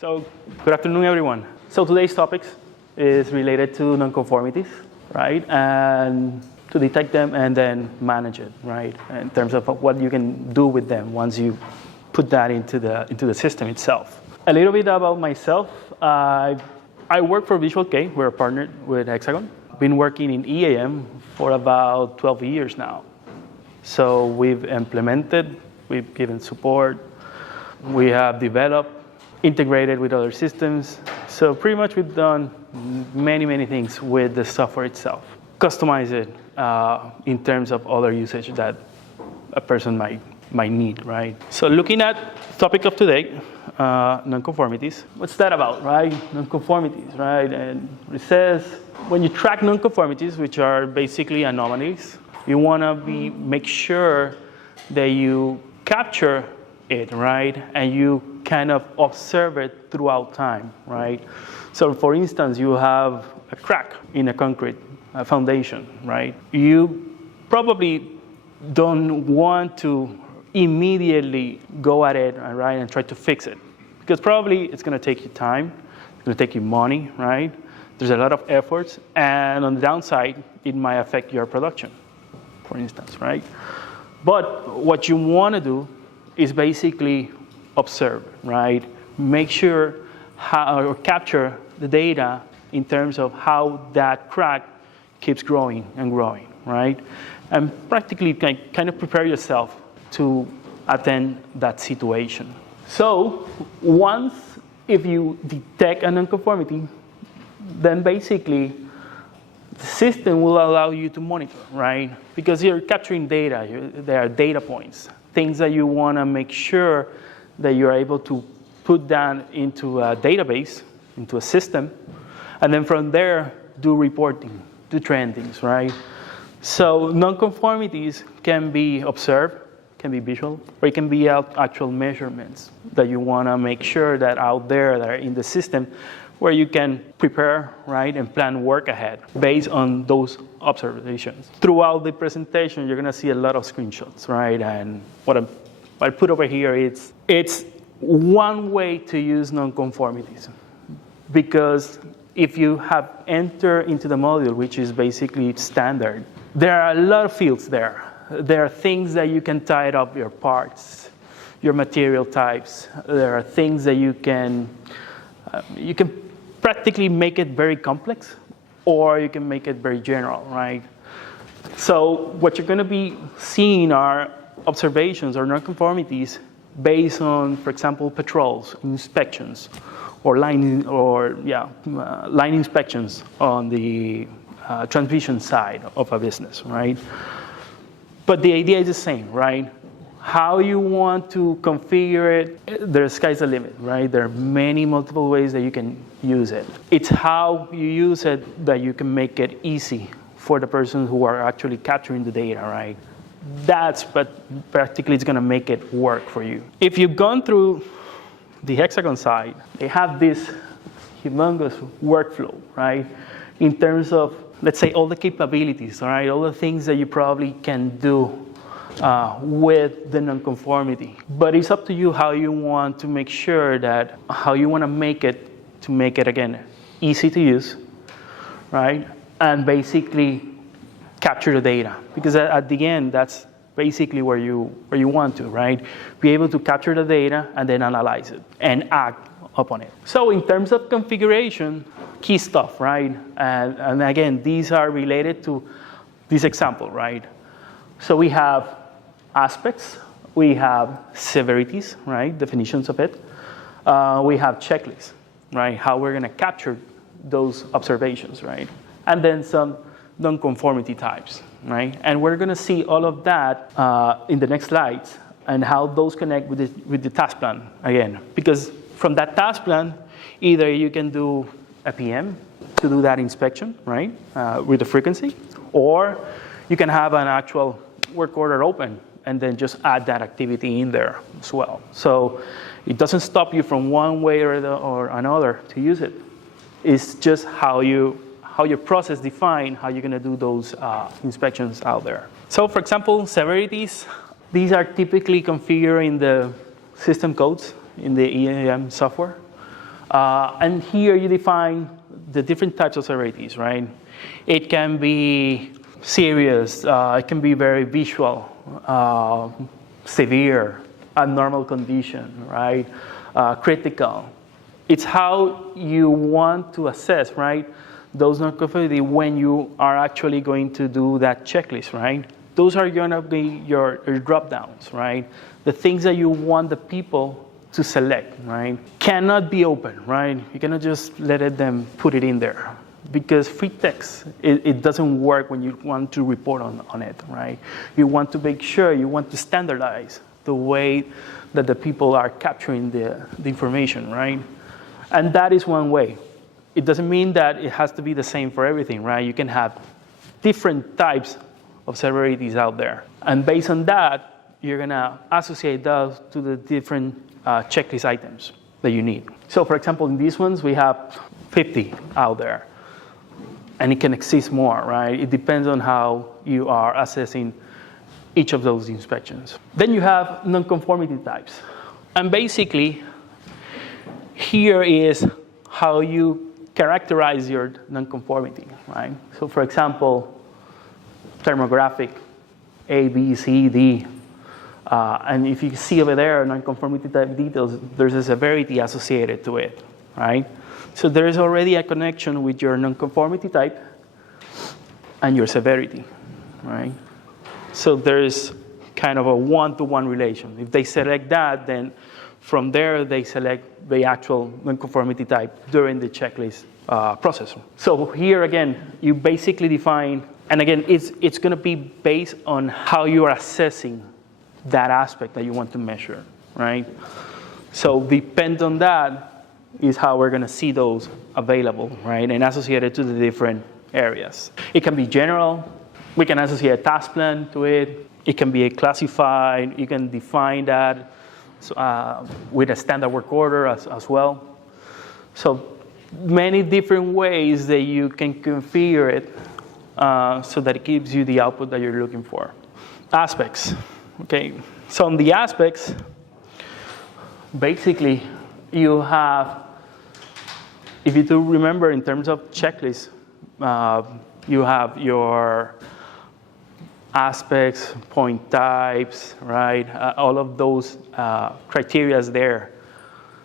So, good afternoon, everyone. So today's topic is related to nonconformities, right? And to detect them and then manage it, right? In terms of what you can do with them once you put that into the system itself. A little bit about myself. I work for Visual K. We're partnered with HxGN. Been working in EAM for about 12 years now. So we've implemented, we've given support, we have developed, integrated with other systems. So pretty much we've done many things with the software itself. Customize it in terms of other usage that a person might need, right? So looking at the topic of today, nonconformities. What's that about, right? Nonconformities, right? And it says when you track nonconformities, which are basically anomalies, you want to make sure that you capture it, right? And you kind of observe it throughout time, right? So for instance, you have a crack in a concrete foundation, right? You probably don't want to immediately go at it, right, and try to fix it. Because probably it's going to take you time, it's going to take you money, right? There's a lot of efforts, and on the downside, it might affect your production, for instance, right? But what you want to do is basically observe, right? Make sure or capture the data in terms of how that crack keeps growing and growing, right? And practically kind of prepare yourself to attend that situation. So once, if you detect a nonconformity, then basically the system will allow you to monitor, right? Because you're capturing data, there are data points, things that you want to make sure that you're able to put down into a database, into a system, and then from there do reporting, do trendings, right? So nonconformities can be observed, can be visual, or it can be actual measurements that you want to make sure that out there that are in the system where you can prepare, right, and plan work ahead based on those observations. Throughout the presentation, you're going to see a lot of screenshots, right? And what I put over here, it's one way to use nonconformities. Because if you have entered into the module, which is basically standard, there are a lot of fields there. There are things that you can tie up your parts, your material types. There are things that you can practically make it very complex, or you can make it very general, right? So what you're going to be seeing are observations or nonconformities based on, for example, patrols, inspections, or line inspections on the transmission side of a business, right? But the idea is the same, right? How you want to configure it, the sky's the limit, right? There are multiple ways that you can use it. It's how you use it that you can make it easy for the person who are actually capturing the data, right? That's what practically is going to make it work for you. If you've gone through the HxGN side, they have this humongous workflow, right? In terms of, let's say, all the capabilities, all right? All the things that you probably can do with the nonconformity. But it's up to you how you want to make sure that, how you want to make it, again, easy to use, right? And basically capture the data. Because at the end, that's basically where you want to, right? Be able to capture the data and then analyze it and act upon it. So in terms of configuration, key stuff, right? And again, these are related to this example, right? So we have aspects, we have severities, right? Definitions of it. We have checklists, right? How we're going to capture those observations, right? And then some nonconformity types, right? And we're going to see all of that in the next slides and how those connect with the task plan again. Because from that task plan, either you can do a PM to do that inspection, right, with the frequency, or you can have an actual work order open and then just add that activity in there as well. So it doesn't stop you from one way or another to use it. It's just how your process define how you're going to do those inspections out there. So for example, severities, these are typically configured in the system codes in the EAM software. And here you define the different types of severities, right? It can be serious, it can be very visual, severe, abnormal condition, right? Critical. It's how you want to assess, right, those nonconformity when you are actually going to do that checklist, right? Those are going to be your drop downs, right? The things that you want the people to select, right? Cannot be open, right? You cannot just let them put it in there, because free text, it doesn't work when you want to report on it, right? You want to make sure, you want to standardize the way that the people are capturing the information, right? And that is one way. It doesn't mean that it has to be the same for everything, right? You can have different types of severities out there. And based on that, you're going to associate those to the different checklist items that you need. So for example, in these ones, we have 50 out there. And it can exist more, right? It depends on how you are assessing each of those inspections. Then you have nonconformity types. And basically, here is how you characterize your nonconformity, right? So for example, thermographic, A, B, C, D. And if you see over there, nonconformity type details, there's a severity associated to it, right? So there is already a connection with your nonconformity type and your severity, right? So there is kind of a one-to-one relation. If they select that, then from there they select the actual nonconformity type during the checklist process. So here again, you basically define, and again, it's going to be based on how you are assessing that aspect that you want to measure, right? So depend on that is how we're going to see those available, right, and associated to the different areas. It can be general. We can associate a task plan to it. It can be classified. You can define that with a standard work order as well. So many different ways that you can configure it so that it gives you the output that you're looking for. Aspects. Okay, so on the aspects, basically you have, if you do remember in terms of checklists, you have your aspects, point types, right? All of those criteria there.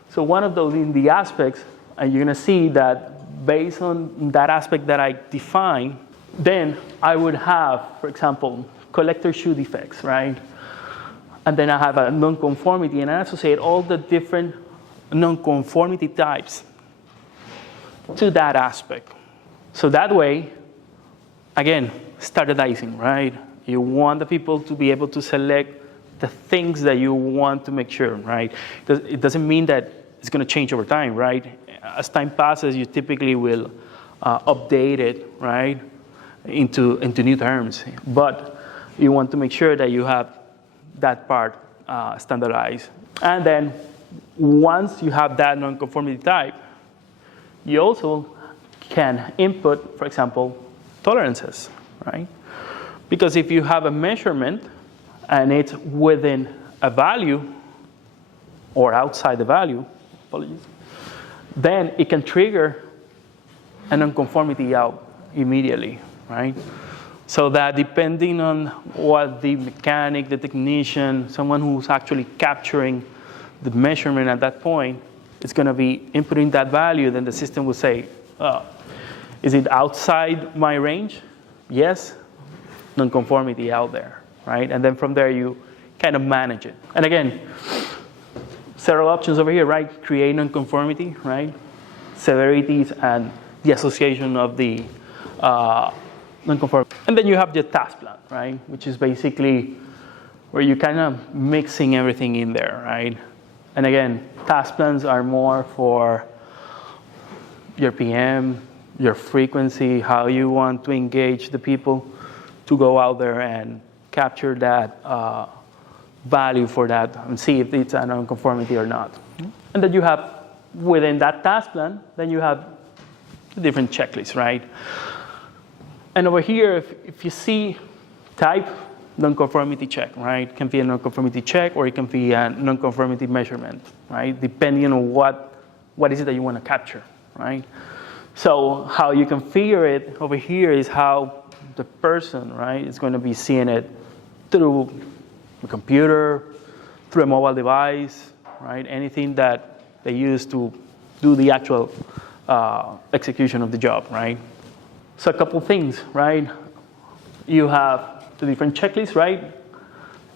So one of those in the aspects, and you're gonna see that based on that aspect that I define, then I would have, for example, collector shoe defects, right? And then I have a nonconformity, and I associate all the different nonconformity types to that aspect. So that way, again, standardizing, right? You want the people to be able to select the things that you want to make sure, right? It doesn't mean that it's going to change over time, right? As time passes, you typically will update it, right, into new terms. But you want to make sure that you have that part standardized. And then once you have that nonconformity type, you also can input, for example, tolerances, right? Because if you have a measurement and it's within a value or outside the value, apologies, then it can trigger a nonconformity out immediately, right? So that depending on what the mechanic, the technician, someone who's actually capturing the measurement at that point is going to be inputting that value, then the system will say, is it outside my range? Yes, nonconformity out there, right? And then from there you kind of manage it. And again, several options over here, right? Create nonconformity, right? Severities and the association of the nonconformity. And then you have the task plan, right? Which is basically where you're kind of mixing everything in there, right? And again, task plans are more for your PM, your frequency, how you want to engage the people to go out there and capture that value for that and see if it's a nonconformity or not. And then you have, within that task plan, then you have the different checklists, right? And over here, if you see type, nonconformity check, right? It can be a nonconformity check or it can be a nonconformity measurement, right? Depending on what what is it that you want to capture, right? So how you configure it over here is how the person, right, is going to be seeing it through a computer, through a mobile device, right? Anything that they use to do the actual execution of the job, right? So a couple things, right? You have the different checklists, right?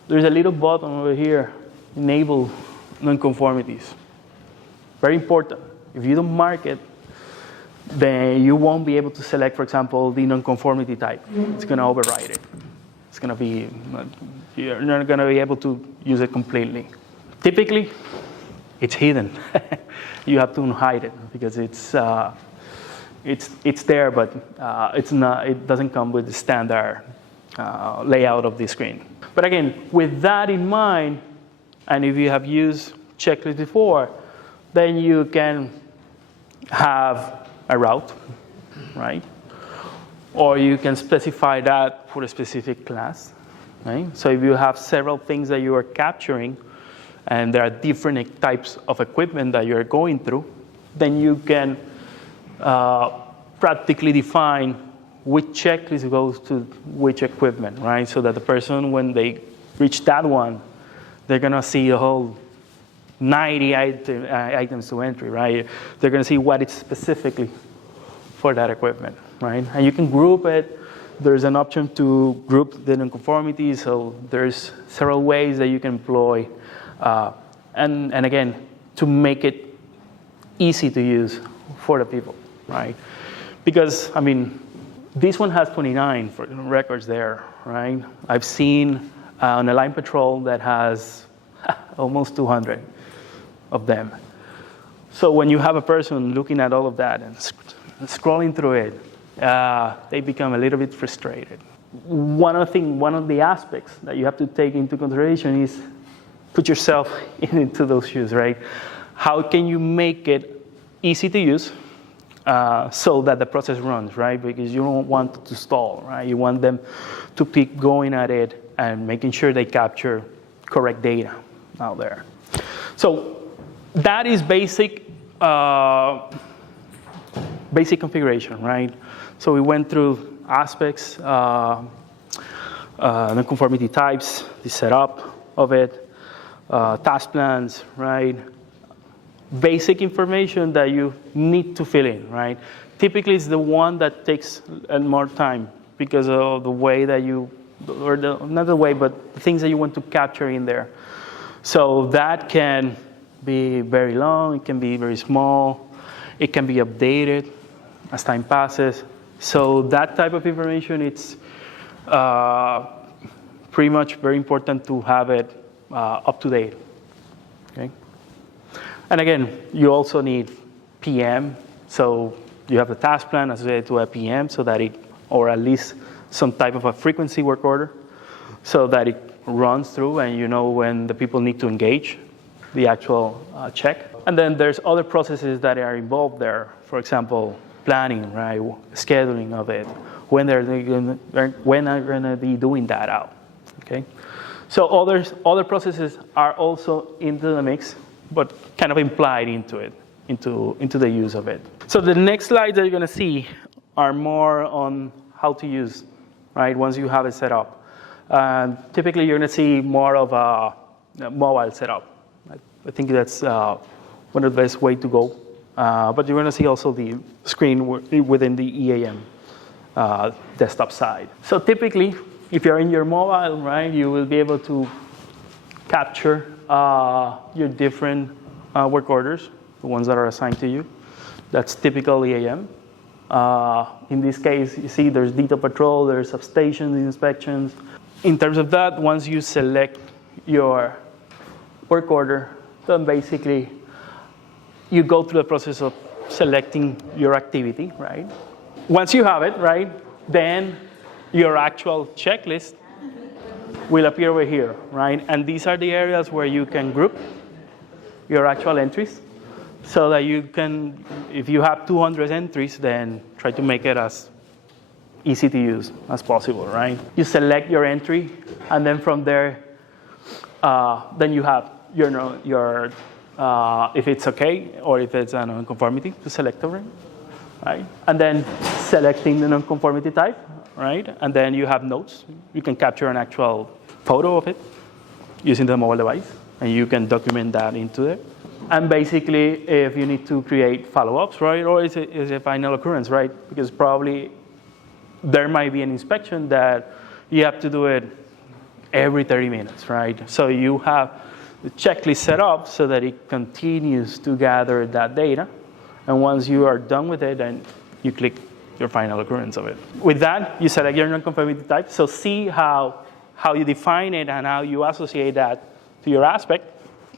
There's a little button over here, enable nonconformities. Very important. If you don't mark it, then you won't be able to select, for example, the nonconformity type. It's going to override it. It's going to be, you're not going to be able to use it completely. Typically, it's hidden. You have to hide it because it's there, but it's not. It doesn't come with the standard layout of the screen. But again, with that in mind, and if you have used checklists before, then you can have a route, right? Or you can specify that for a specific class, right? So if you have several things that you are capturing, and there are different types of equipment that you're going through, then you can practically define which checklist goes to which equipment, right? So that the person, when they reach that one, they're going to see the whole 90 items to entry, right? They're going to see what it's specifically for that equipment, right? And you can group it. There's an option to group the nonconformities, so there's several ways that you can employ. And again, to make it easy to use for the people, right? Because, I mean, this one has 29 records there, right? I've seen on a line patrol that has almost 200 of them. So when you have a person looking at all of that and scrolling through it, they become a little bit frustrated. One of the aspects that you have to take into consideration is put yourself into those shoes, right? How can you make it easy to use so that the process runs, right? Because you don't want it to stall, right? You want them to keep going at it and making sure they capture correct data out there. So that is basic configuration, right? So we went through aspects, nonconformity types, the setup of it, task plans, right? Basic information that you need to fill in, right? Typically, it's the one that takes more time because of the way that you, or not the way, but the things that you want to capture in there. So that can be very long, it can be very small, it can be updated as time passes. So that type of information, it's pretty much very important to have it up to date, okay? And again, you also need PM, so you have the task plan associated to a PM so that it, or at least some type of a frequency work order, so that it runs through and you know when the people need to engage the actual check. And then there's other processes that are involved there. For example, planning, right? Scheduling of it, when they're going to be doing that out, okay? So other processes are also into the mix, but kind of implied into it, into the use of it. So the next slides that you're going to see are more on how to use, right? Once you have it set up. Typically, you're going to see more of a mobile setup. I think that's one of the best way to go. But you're going to see also the screen within the EAM desktop side. So typically, if you're in your mobile, right, you will be able to capture your different work orders, the ones that are assigned to you. That's typical EAM. In this case, you see there's detail patrol, there's substations inspections. In terms of that, once you select your work order, then basically you go through the process of selecting your activity, right? Once you have it, right, then your actual checklist will appear over here, right? And these are the areas where you can group your actual entries so that you can, if you have 200 entries, then try to make it as easy to use as possible, right? You select your entry, and then from there, then you have your if it's okay or if it's a nonconformity to select over it, right? And then selecting the nonconformity type, right? And then you have notes. You can capture an actual photo of it using the mobile device, and you can document that into it. And basically, if you need to create follow-ups, right, or is it a final occurrence, right? Because probably there might be an inspection that you have to do it every 30 minutes, right? So you have the checklist set up so that it continues to gather that data. And once you are done with it, then you click your final occurrence of it. With that, you select your nonconformity type. So see how you define it and how you associate that to your aspect.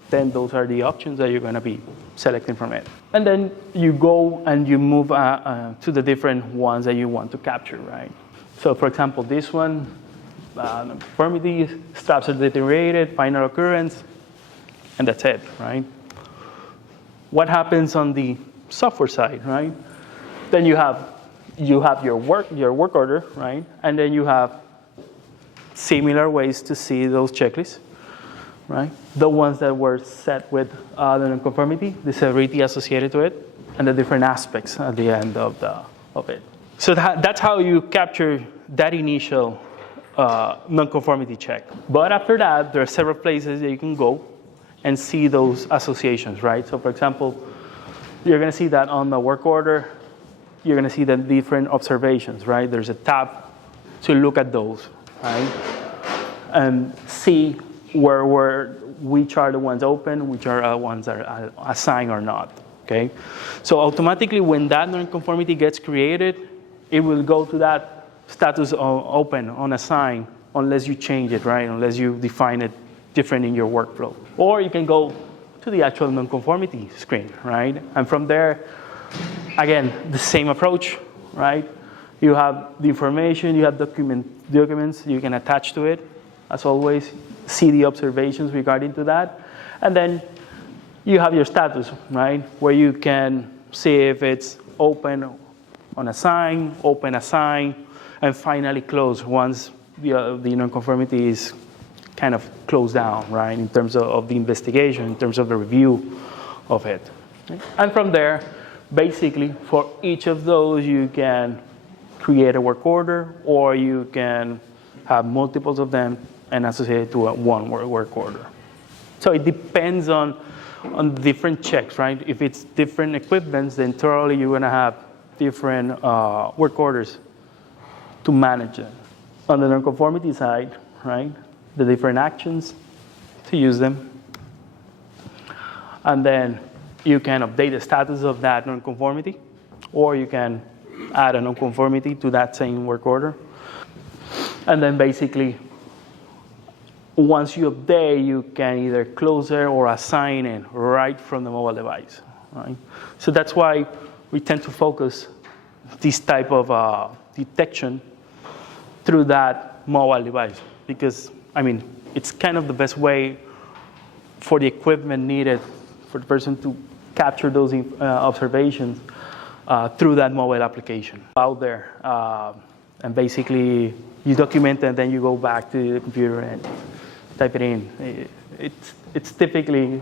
Then those are the options that you're going to be selecting from it. And then you go and you move to the different ones that you want to capture, right? So for example, this one, nonconformity, straps are deteriorated, final occurrence, and that's it, right? What happens on the software side, right? Then you have your work order, right? And then you have similar ways to see those checklists, right? The ones that were set with the nonconformity, the severity associated to it, and the different aspects at the end of it. So that's how you capture that initial nonconformity check. But after that, there are several places that you can go and see those associations, right? So for example, you're going to see that on the work order, you're going to see the different observations, right? There's a tab to look at those, right? And see which are the ones open, which are the ones that are assigned or not, okay? So automatically when that nonconformity gets created, it will go to that status open, unassigned, unless you change it, right? Unless you define it different in your workflow. Or you can go to the actual nonconformity screen, right? And from there, again, the same approach, right? You have the information, you have documents you can attach to it, as always, see the observations regarding to that. And then you have your status, right? Where you can see if it's open, unassigned, open, assigned, and finally close once the nonconformity is kind of closed down, right? In terms of the investigation, in terms of the review of it. Okay? And from there, basically, for each of those, you can create a work order, or you can have multiples of them and associate it to one work order. So it depends on different checks, right? If it's different equipments, then thoroughly you're going to have different work orders to manage them. On the nonconformity side, right, the different actions to use them. And then you can update the status of that nonconformity, or you can add a nonconformity to that same work order. And then basically, once you update, you can either close it or assign it right from the mobile device, right? So that's why we tend to focus this type of detection through that mobile device, because, I mean, it's kind of the best way for the equipment needed for the person to capture those observations through that mobile application out there. And basically, you document and then you go back to the computer and type it in. It's typically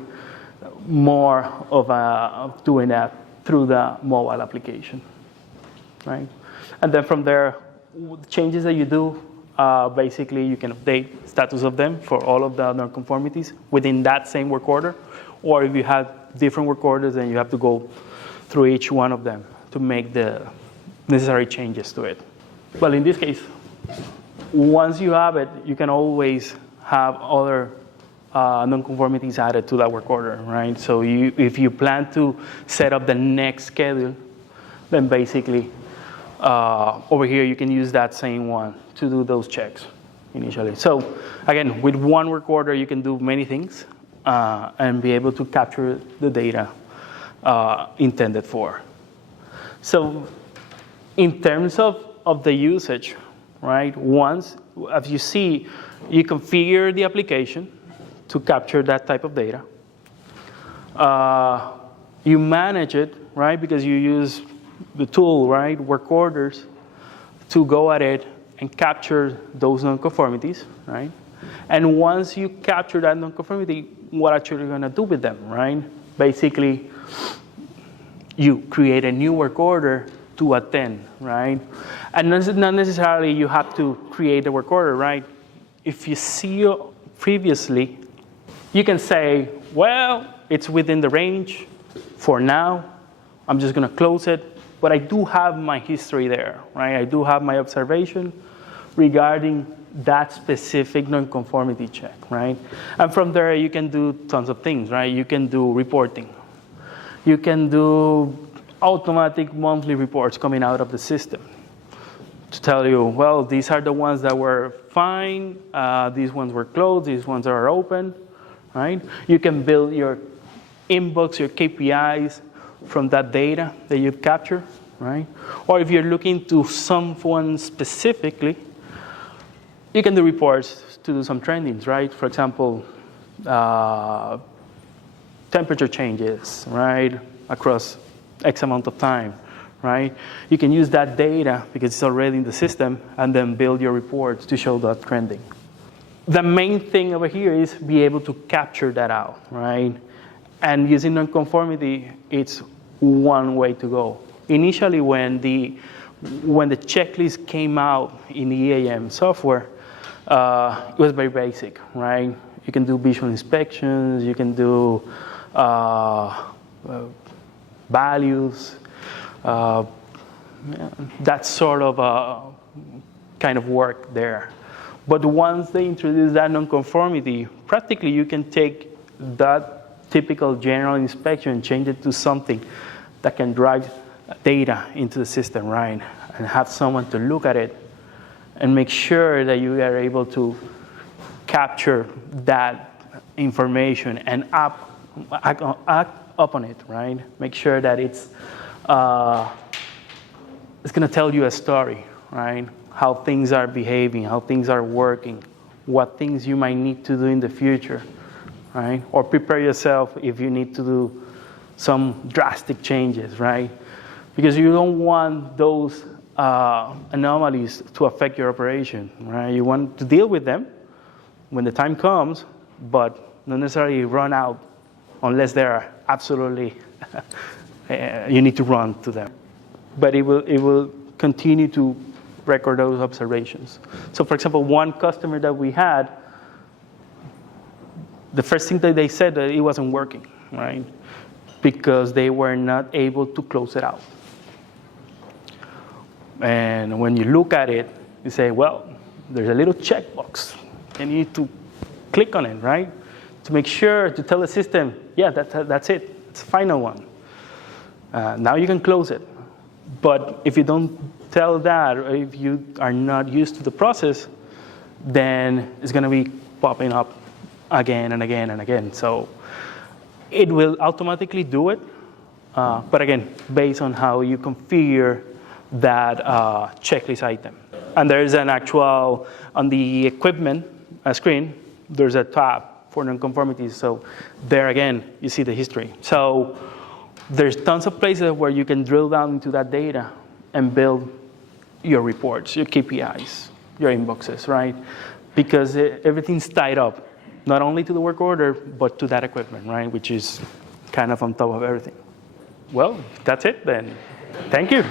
more of doing that through the mobile application, right? And then from there, the changes that you do, basically you can update status of them for all of the nonconformities within that same work order. Or if you have different work orders, then you have to go through each one of them to make the necessary changes to it. Well, in this case, once you have it, you can always have other nonconformities added to that work order, right? So if you plan to set up the next schedule, then basically over here you can use that same one to do those checks initially. So again, with one work order, you can do many things and be able to capture the data intended for. So in terms of the usage, right? Once, as you see, you configure the application to capture that type of data. You manage it, right? Because you use the tool, right? Work orders to go at it and capture those nonconformities, right? And once you capture that nonconformity, what actually you're going to do with them, right? Basically, you create a new work order to attend, right? And not necessarily you have to create a work order, right? If you see previously, you can say, well, it's within the range for now. I'm just going to close it. But I do have my history there, right? I do have my observation regarding that specific nonconformity check, right? And from there, you can do tons of things, right? You can do reporting. You can do automatic monthly reports coming out of the system to tell you, well, these are the ones that were fine, these ones were closed, these ones are open, right? You can build your inbox, your KPIs from that data that you've captured, right? Or if you're looking to someone specifically, you can do reports to do some trendings, right? For example, temperature changes, right, across X amount of time, right? You can use that data because it's already in the system and then build your reports to show that trending. The main thing over here is be able to capture that out, right? And using nonconformity, it's one way to go. Initially, when the checklist came out in the EAM software, it was very basic, right? You can do visual inspections, you can do values, that sort of kind of work there. But once they introduce that nonconformity, practically you can take that typical general inspection and change it to something that can drive data into the system, right? And have someone to look at it and make sure that you are able to capture that information and act upon it, right? Make sure that it's going to tell you a story, right? How things are behaving, how things are working, what things you might need to do in the future, right? Or prepare yourself if you need to do some drastic changes, right? Because you don't want those anomalies to affect your operation, right? You want to deal with them when the time comes, but not necessarily run out unless they are absolutely, you need to run to them. But it will continue to record those observations. So for example, one customer that we had, the first thing that they said that it wasn't working, right? Because they were not able to close it out. And when you look at it, you say, well, there's a little checkbox. And you need to click on it, right? To make sure to tell the system, yeah, that's it. It's the final one. Now you can close it. But if you don't tell that, or if you are not used to the process, then it's going to be popping up again and again and again. So it will automatically do it, but again, based on how you configure that checklist item. And there's an actual, on the equipment screen, there's a tab for nonconformities. So there again, you see the history. So there's tons of places where you can drill down into that data and build your reports, your KPIs, your inboxes, right? Because everything's tied up, not only to the work order, but to that equipment, right? Which is kind of on top of everything. Well, that's it then. Thank you.